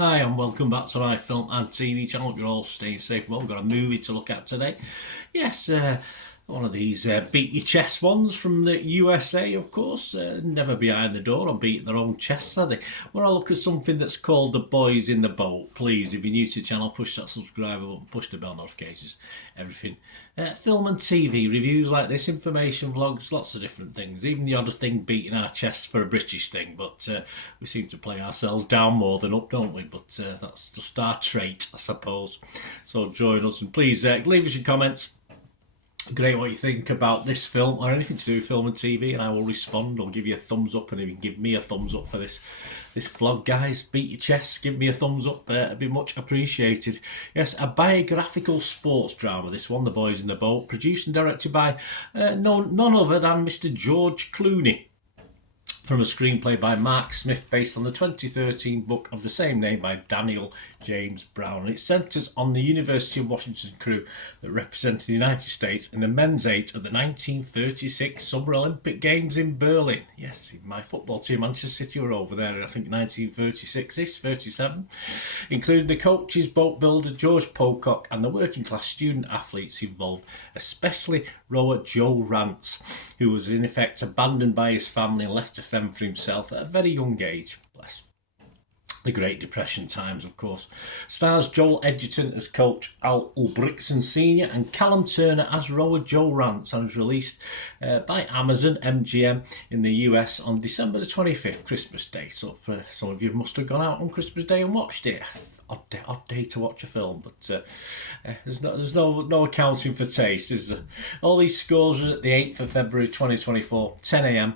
Hi and welcome back to my film and TV channel. You're all staying safe. Well, we've got a movie to look at today. Yes, one of these beat your chest ones from the USA, of course. Never behind the door on beating their own chests, are they? Well, I'll look at something that's called The Boys in the Boat. Please, if you're new to the channel, push that subscribe button, push the bell notifications, everything. Film and TV, reviews like this, information vlogs, lots of different things. Even the odd thing beating our chests for a British thing, but we seem to play ourselves down more than up, don't we? But that's just our trait, I suppose. So join us and please leave us your comments. Great what you think about this film or anything to do with film and TV, and I will respond or give you a thumbs up. And if you can give me a thumbs up for this vlog, guys, beat your chest, give me a thumbs up, it'd be much appreciated. Yes, a biographical sports drama, this one, The Boys in the Boat, produced and directed by none other than Mr. George Clooney, from a screenplay by Mark Smith based on the 2013 book of the same name by Daniel James Brown. And it centres on the University of Washington crew that represented the United States in the men's eight at the 1936 Summer Olympic Games in Berlin. Yes, my football team, Manchester City, were over there in, I think, 1936-ish, 37, including the coaches, boat builder George Pocock, and the working class student athletes involved, especially rower Joe Rance, who was in effect abandoned by his family and left to fend for himself at a very young age. Bless. The Great Depression times, of course. Stars Joel Edgerton as coach Al Ulbrichtson Sr. and Callum Turner as rower Joe Rance, and was released by Amazon MGM in the US on December the 25th, Christmas Day. So for some of you must have gone out on Christmas Day and watched it. Odd day to watch a film, but there's no accounting for taste, is there? All these scores are at the 8th of February 2024, 10 a.m.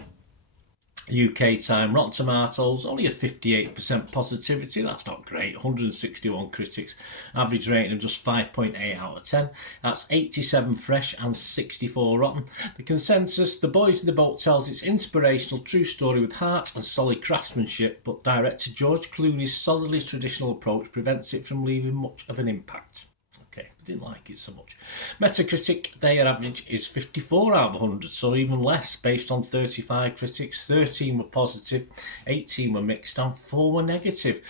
UK time. Rotten Tomatoes, only a 58% positivity. That's not great. 161 critics. Average rating of just 5.8 out of 10. That's 87 fresh and 64 rotten. The consensus: The Boys in the Boat tells its inspirational true story with heart and solid craftsmanship, but director George Clooney's solidly traditional approach prevents it from leaving much of an impact. Okay, I didn't like it so much. Metacritic, their average is 54 out of 100, so even less, based on 35 critics. 13 were positive, 18 were mixed, and 4 were negative.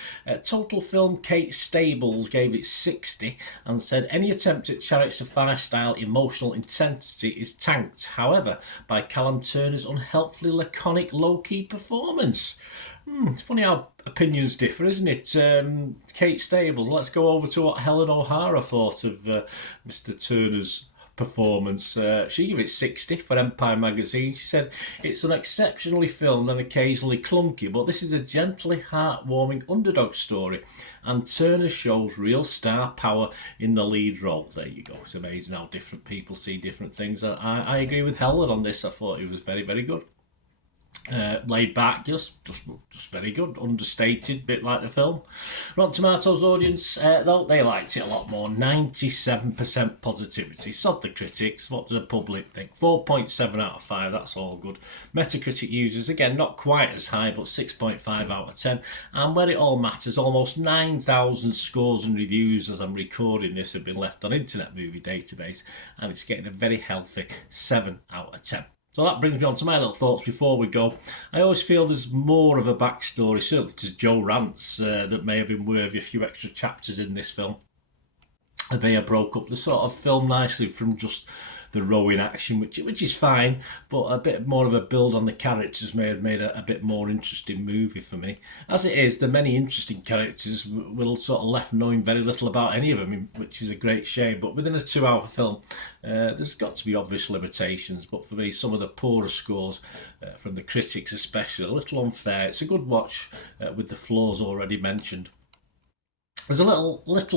Total Film Kate Stables gave it 60 and said any attempt at Chariots of Fire style emotional intensity is tanked, however, by Callum Turner's unhelpfully laconic low-key performance. It's funny how opinions differ, isn't it? Kate Stables, let's go over to what Helen O'Hara thought of Mr. Turner's performance. She gave it 60 for Empire magazine. She said it's an exceptionally filmed and occasionally clunky, but this is a gently heartwarming underdog story, and Turner shows real star power in the lead role. There you go. It's amazing how different people see different things. I agree with Helen on this. I thought it was very, very good. Laid back, just very good, understated, bit like the film. Rotten Tomatoes audience, though, they liked it a lot more. 97% positivity. Sod the critics. What does the public think? 4.7 out of 5. That's all good. Metacritic users, again, not quite as high, but 6.5 out of 10. And where it all matters, almost 9,000 scores and reviews as I'm recording this have been left on Internet Movie Database, and it's getting a very healthy 7 out of 10. So that brings me on to my little thoughts before we go. I always feel there's more of a backstory, certainly to Joe Rance, that may have been worthy a few extra chapters in this film. They have broke up the sort of film nicely from just the rowing action, which is fine, but a bit more of a build on the characters may have made a bit more interesting movie for me. As it is, the many interesting characters will sort of left knowing very little about any of them, which is a great shame. But within a 2-hour film, there's got to be obvious limitations. But for me, some of the poorer scores from the critics especially, a little unfair. It's a good watch with the flaws already mentioned. There's little edge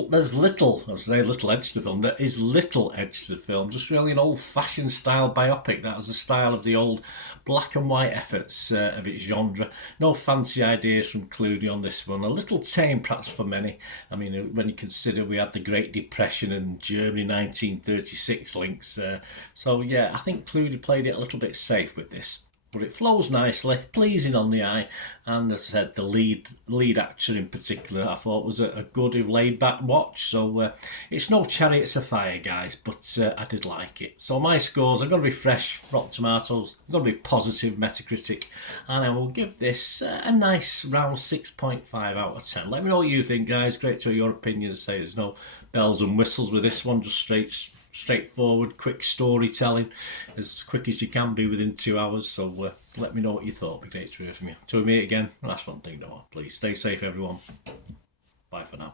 to the film. There is little edge to the film. Just really an old-fashioned style biopic that has the style of the old black and white efforts of its genre. No fancy ideas from Clooney on this one. A little tame, perhaps, for many. I mean, when you consider we had the Great Depression and Germany 1936 links. So yeah, I think Clooney played it a little bit safe with this. but it flows nicely, pleasing on the eye, and as I said, the lead actor in particular, I thought was a good, laid back watch. So it's no Chariots of Fire, guys, but I did like it. So my scores are going to be fresh Rotten Tomatoes, going to be positive Metacritic, and I will give this a nice round 6.5 out of 10. Let me know what you think, guys. Great to hear your opinions. Say there's no bells and whistles with this one, just straightforward, quick storytelling, as quick as you can be within 2 hours. So let me know what you thought. It'd be great to hear from you. Till we meet again, last one thing, please stay safe, everyone. Bye for now.